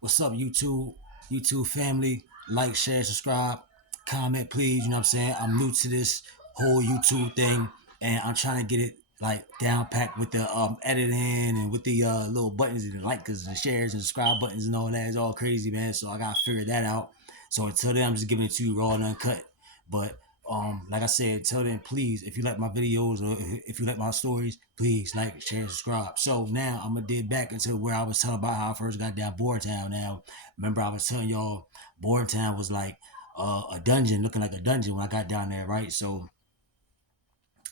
What's up, YouTube? YouTube family, like, share, subscribe, comment, please. You know what I'm saying? I'm new to this whole YouTube thing, and I'm trying to get it like down packed with the editing and with the little buttons and the likes and shares and subscribe buttons and all that. It's all crazy, man. So I gotta figure that out. So until then, I'm just giving it to you raw and uncut. But like I said, until then, please, if you like my videos or if you like my stories, please like, share, subscribe. So now I'm gonna dig back into where I was telling about how I first got down Bordentown. Now, remember I was telling y'all Bordentown was like a dungeon, looking like a dungeon when I got down there, right? So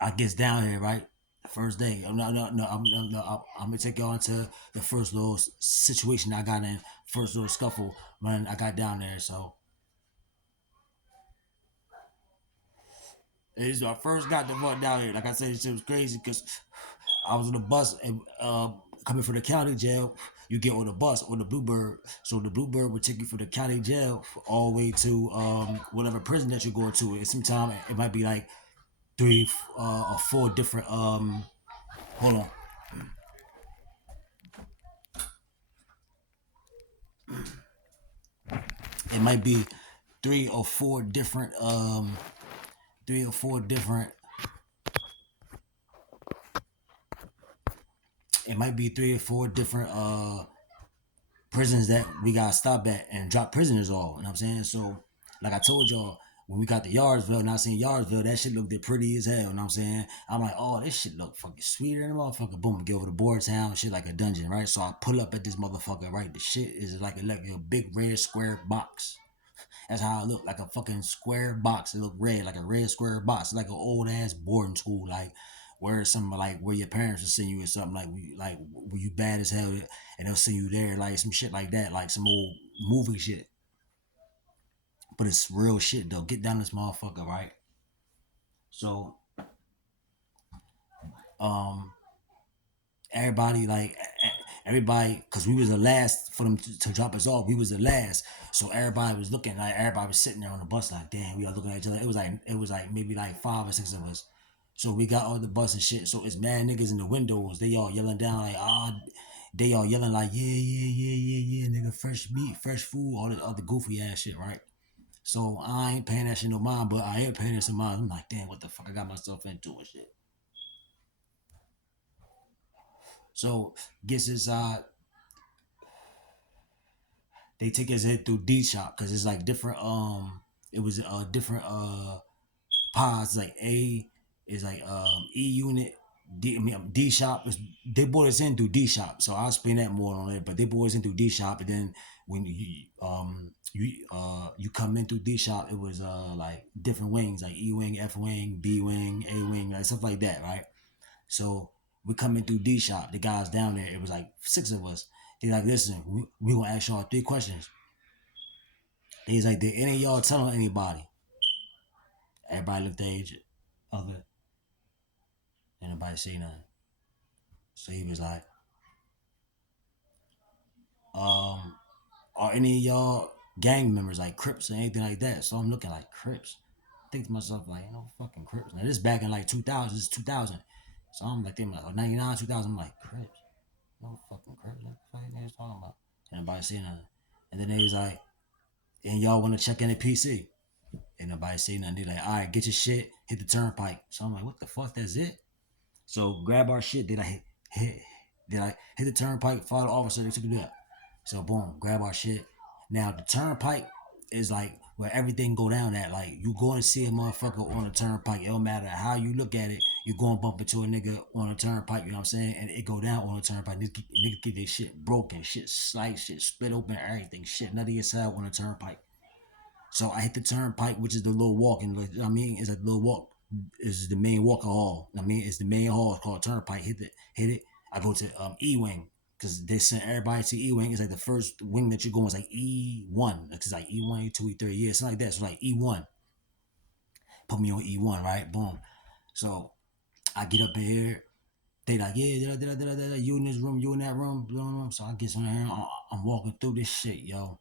I gets down here, right? The first day. I'm gonna take y'all into the first little situation I got in, first little scuffle when I got down there. So it's when I first got the fuck down here. Like I said, this shit was crazy because I was on the bus and coming from the county jail. You get on the bus or the Bluebird. So the Bluebird would take you from the county jail all the way to whatever prison that you're going to. And sometimes it might be like three or four different hold on. It might be three or four different three or four different it might be three or four different prisons that we got to stop at and drop prisoners off. You know what I'm saying? So, like I told y'all, when we got to Yardsville and I seen Yardsville, that shit looked pretty as hell. You know what I'm saying? I'm like, oh, this shit look fucking sweeter than a motherfucker. Boom, get over to Bordentown, shit like a dungeon, right? So I pull up at this motherfucker, right? The shit is like a big red square box. That's how it looked, like a fucking square box. It looked red, like a red square box, like an old ass boarding school, like where some like where your parents will send you or something like where you bad as hell and they'll send you there, like some shit like that, like some old movie shit. But it's real shit though. Get down this motherfucker, right? So um everybody like everybody, because we was the last for them to drop us off. We was the last, so everybody was looking, like everybody was sitting there on the bus like, damn, we are looking at each other. It was like maybe like five or six of us. So we got on the bus and shit. So it's mad niggas in the windows. They all yelling down like, they all yelling like, yeah, yeah, yeah, yeah, yeah, nigga, fresh meat, fresh food, all the other goofy ass shit, right? So I ain't paying that shit no mind, but I am paying it some mind. I'm like, damn, what the fuck I got myself into and shit. So gets inside, they take his head through D shop because it's like different. It was different pods. Like A is like E unit. D shop is, they brought us in through D shop, so I'll explain that more on it. But they brought us in through D shop, and then when you come in through D shop, it was like different wings, like E wing, F wing, B wing, A wing, like stuff like that, right? So we come in through D shop. The guys down there, it was like six of us. They like, listen, we gonna ask y'all three questions. He's like, did any of y'all tell anybody? Everybody looked at each other. And nobody say nothing. So he was like, um, are any of y'all gang members like Crips or anything like that? So I'm looking like Crips. I think to myself, like, you know, fucking Crips. Now this back in like 2000, this is 2000. So I'm like, thinking like 99, 2000, I'm like, Crips. No fucking Crips. What the fuck are you talking about? And nobody say nothing. And then they was like, and y'all want to check in the PC? And nobody say nothing. They like, all right, get your shit, hit the turnpike. So I'm like, what the fuck? That's it? So grab our shit. Did I hit the turnpike? Follow the officer. They took me there. So boom, grab our shit. Now the turnpike is like where everything go down at. Like you going to see a motherfucker on the turnpike. It don't matter how you look at it. You going to bump into a nigga on the turnpike. You know what I'm saying? And it go down on the turnpike. Nigga get their shit broken, shit sliced, shit split open, everything. Shit nutty as hell on the turnpike. So I hit the turnpike, which is the little walk, and I mean, it's a little walk. Is the main walker hall. I mean, it's the main hall. It's called Turnpike. Hit it. I go to E wing because they sent everybody to E wing. It's like the first wing that you're going is like E1. It's like E1, E2, E3, yeah, something like that. So like E1. Put me on E1, right? Boom. So I get up in here. They like, yeah, you in this room, you in that room. So I get on here. I'm walking through this shit, yo,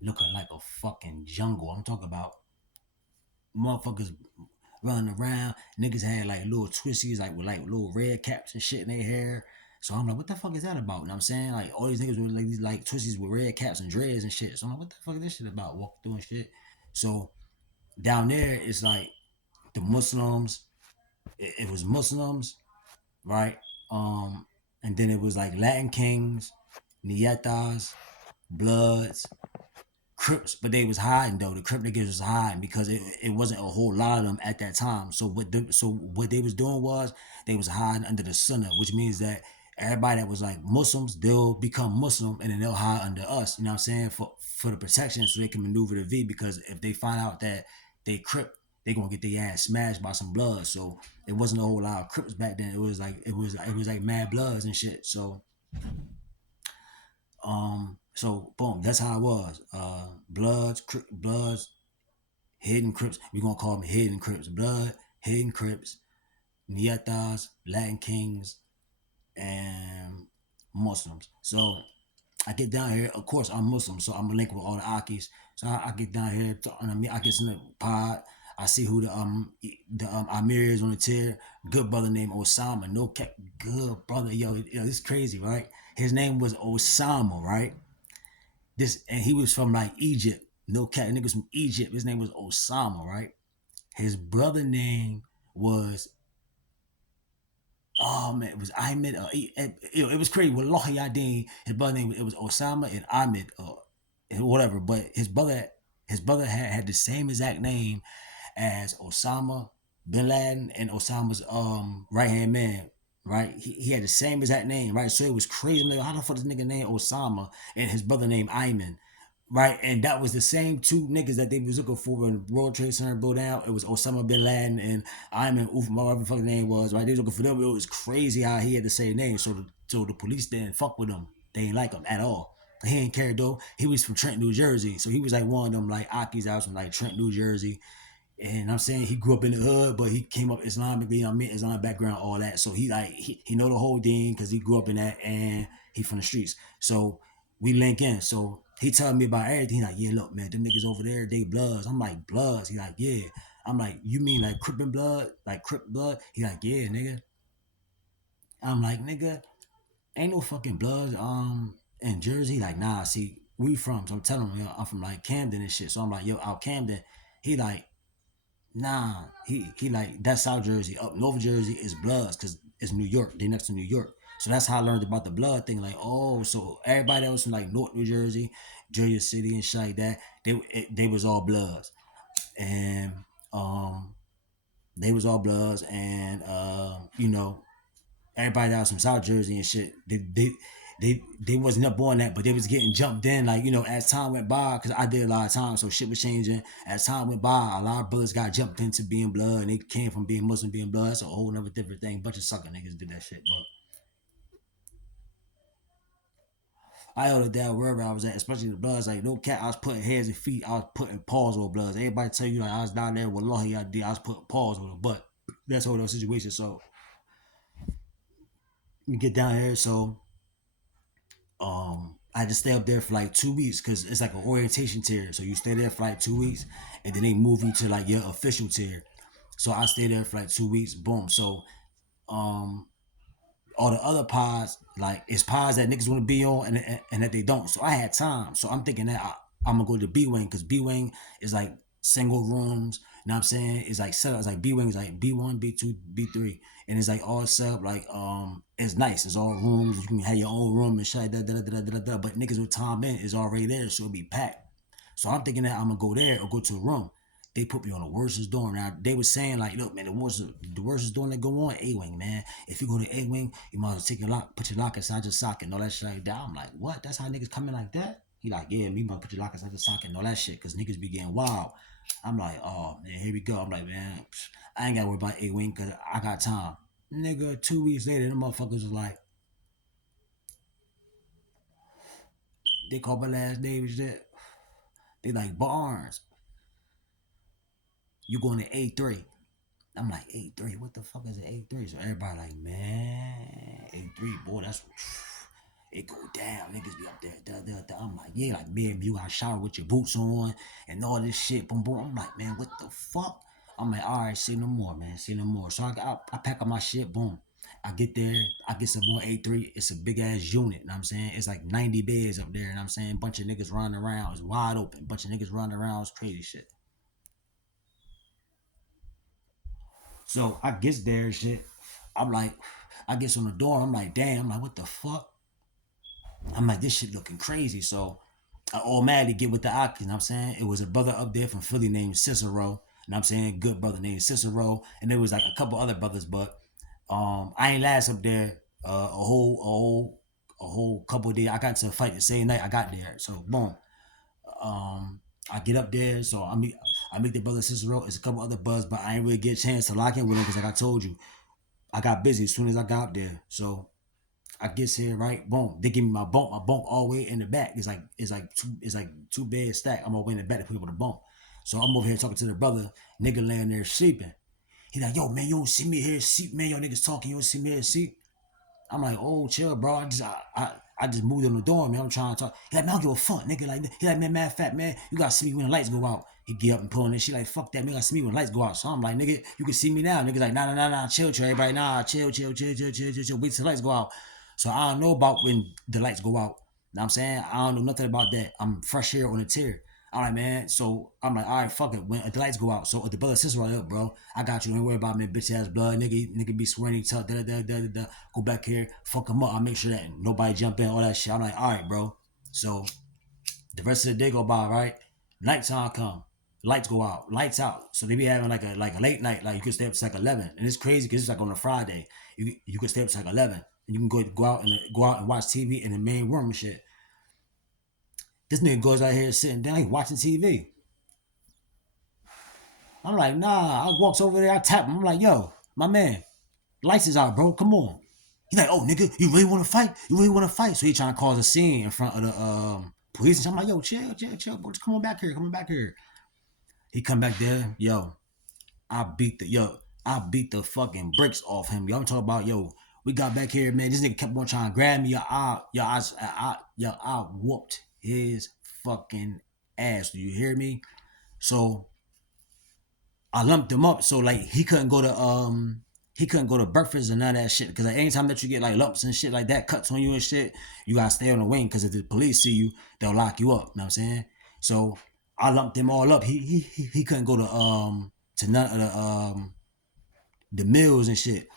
looking like a fucking jungle. I'm talking about motherfuckers running around. Niggas had like little twisties, like with like little red caps and shit in their hair. So I'm like, what the fuck is that about? And I'm saying, like, all these niggas were like these like twisties with red caps and dreads and shit. So I'm like, what the fuck is this shit about? Walking through and shit. So down there, it's like the Muslims. It was Muslims, right? Um, and then it was like Latin Kings, Nietas, Bloods, Crips, but they was hiding though. The Crip niggas was hiding because it wasn't a whole lot of them at that time. So what they was doing was they was hiding under the sunnah, which means that everybody that was like Muslims, they'll become Muslim and then they'll hide under us. You know what I'm saying? For the protection so they can maneuver the V, because if they find out that they Crip, they gonna get their ass smashed by some blood. So it wasn't a whole lot of Crips back then. It was like mad bloods and shit. So boom, that's how it was. Bloods, hidden Crips. We gonna call them hidden Crips. Blood, hidden Crips, Nietas, Latin Kings, and Muslims. So I get down here. Of course, I'm Muslim, so I'm linked with all the Akis. So I get down here. I get in the pod. I see who the Amir is on the tier. Good brother named Osama. No cap. Good brother. Yo, this is crazy, right? His name was Osama, right? And he was from like Egypt. No cat, niggas from Egypt. His name was Osama, right? His brother name was, oh man, it was Ahmed. It was crazy. Wallahi Yadin, his brother name, it was Osama and Ahmed, and whatever. But his brother had the same exact name as Osama bin Laden and Osama's right hand man. Right, he had the same exact name, right? So it was crazy. I'm like, how the fuck this nigga named Osama and his brother named Ayman, right? And that was the same two niggas that they was looking for when World Trade Center blew down. It was Osama bin Laden and Ayman Ufma, whatever the fucking name was, right? They was looking for them. It was crazy how he had the same name. So the police didn't fuck with him. They ain't like him at all. He ain't care though. He was from Trent, New Jersey. So he was like one of them like Akis out from like Trent, New Jersey. And I'm saying he grew up in the hood, but he came up Islamic, you know what I mean, Islamic background, all that. So he know the whole thing because he grew up in that and he from the streets. So we link in. So he telling me about everything. He like, yeah, look, man, them niggas over there, they bloods. I'm like, bloods. He like, yeah. I'm like, you mean like Crip and blood? Like Crip blood? He like, yeah, nigga. I'm like, nigga, ain't no fucking bloods in Jersey. Like, nah, see, we from. So I'm telling him, I'm from like Camden and shit. So I'm like, yo, out Camden. He like, nah, he like that's South Jersey. Up North Jersey is Bloods because it's New York. They next to New York. So that's how I learned about the blood thing. Like, oh, so everybody else in like North New Jersey, Jersey City and shit like that, they was all Bloods, and um they was all Bloods, and everybody that was from South Jersey and shit, they wasn't up on that, but they was getting jumped in, like, as time went by, because I did a lot of time, so shit was changing. As time went by, a lot of brothers got jumped into being blood, and they came from being Muslim, being blood. That's a whole nother different thing. Bunch of sucker niggas did that shit, but I held it down wherever I was at, especially the bloods. Like, no cat, I was putting heads and feet, I was putting paws on bloods. Everybody tell you, like, I was down there, wallahi, I was putting paws on them, but that's a whole other situation. So, we get down here, so I had to stay up there for like 2 weeks because it's like an orientation tier. So you stay there for like 2 weeks, and then they move you to like your official tier. So I stayed there for like 2 weeks. Boom. So um, all the other pods, like it's pods that niggas want to be on and that they don't. So I had time. So I'm thinking that I'm gonna go to B wing because B wing is like single rooms. You know what I'm saying? It's like set up. It's like B wing is like B1, B2, B3, and it's like all set up. Like it's nice. It's all rooms. You can have your own room and shit. But niggas with time in is already there, so it'll be packed. So I'm thinking that I'm gonna go there or go to a room. They put me on the worstest dorm. Now they was saying like, look, man, the worstest dorm that go on A wing, man. If you go to A wing, you might as well take your lock, put your lock inside your socket and all that shit like that. I'm like, what? That's how niggas come in like that? He like, yeah, me might put your lock inside your socket and all that shit, cause niggas be getting wild. I'm like, oh man, here we go. I'm like, man, I ain't gotta worry about A wing cause I got time. Nigga, 2 weeks later, them motherfuckers was like, they called my last name and shit. They like, Barnes, you going to A3. I'm like, A3, what the fuck is an A3? So everybody like, man, A3, boy, that's it go down. Niggas be up there. I'm like, yeah, like, man, you got shower with your boots on and all this shit. Boom, boom. I'm like, man, what the fuck? I'm like, all right, say no more, man. Say no more. So I pack up my shit, boom. I get there, I get some more A3. It's a big ass unit, you know what I'm saying? It's like 90 beds up there, you know what I'm saying? Bunch of niggas running around. It's wide open. Bunch of niggas running around. It's crazy shit. So I gets there and shit. I'm like, I gets on the door. I'm like, damn. I'm like, what the fuck? I'm like, this shit looking crazy. So I automatically get with the Ockers, you know what I'm saying? It was a brother up there from Philly named Cicero, you know what I'm saying? Good brother named Cicero. And there was like a couple other brothers, but I ain't last up there a whole couple of days. I got to fight the same night I got there. So boom. Um I get up there, so I meet the brother Cicero. It's a couple other brothers, but I ain't really get a chance to lock in with them because like I told you, I got busy as soon as I got up there. So I gets here, right? Boom. They give me my bunk. My bunk all the way in the back. It's like two beds stacked. I'm all the way in the back to put people to bunk. So I'm over here talking to the brother, nigga laying there sleeping. He like, yo, man, you don't see me here sleep, man. Yo, niggas talking, you don't see me here sleep. I'm like, oh, chill, bro. I just moved in the door, man. I'm trying to talk. He like, man, I don't give a fuck, nigga. Like, he like, man, matter of fact, man, you gotta see me when the lights go out. He get up and pull on this. She like, fuck that, man. You gotta see me when the lights go out. So I'm like, nigga, you can see me now. Niggas like, nah, chill, everybody. Nah, chill. Wait till the lights go out. So I don't know about when the lights go out. Know what I'm saying? I don't know nothing about that. I'm fresh here on the tier. All right, man. So I'm like, all right, fuck it. When the lights go out, so if the brother sister right up, bro, I got you. Don't worry about me, bitch ass blood, nigga be swearing each other, go back here, fuck him up. I'll make sure that nobody jump in, all that shit. I'm like, all right, bro. So the rest of the day go by, right? Nighttime come, lights go out, lights out. So they be having like a late night, like you can stay up to like 11, and it's crazy because it's like on a Friday. You can stay up to like 11, and you can go out and watch TV in the main room and shit. This nigga goes out here sitting down, he watching TV. I'm like, nah. I walks over there, I tap him. I'm like, yo, my man, lights is out, bro. Come on. He's like, oh, nigga, you really want to fight? You really want to fight? So he trying to cause a scene in front of the police. And I'm like, yo, chill, bro. Just come on back here. Come on back here. He come back there, yo. I beat the fucking bricks off him. Yo, I'm talking about, yo. We got back here, man. This nigga kept on trying to grab me. I whooped his fucking ass. Do you hear me? So I lumped him up, so like he couldn't go to breakfast and none of that shit. Because like anytime that you get like lumps and shit like that, cuts on you and shit, you gotta stay on the wing. Because if the police see you, they'll lock you up. You know what I'm saying? So I lumped him all up. He couldn't go to none of the mills and shit.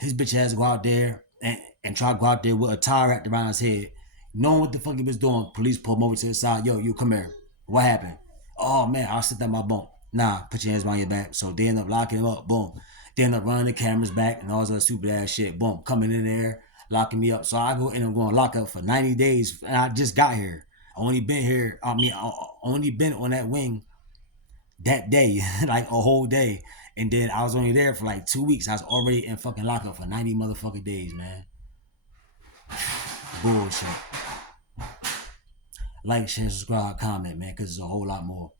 His bitch ass go out there and try to go out there with a tie wrapped around his head. Knowing what the fuck he was doing, police pull him over to the side. Yo, you come here. What happened? Oh man, I'll sit down my bunk. Nah, put your hands behind your back. So they end up locking him up. Boom. They end up running the cameras back and all this other stupid ass shit. Boom. Coming in there, locking me up. So I go in and going to lock up for 90 days. And I just got here. I only been here. I only been on that wing that day, like a whole day. And then I was only there for like 2 weeks. I was already in fucking lockup for 90 motherfucking days, man. Bullshit. Like, share, subscribe, comment, man, because it's a whole lot more.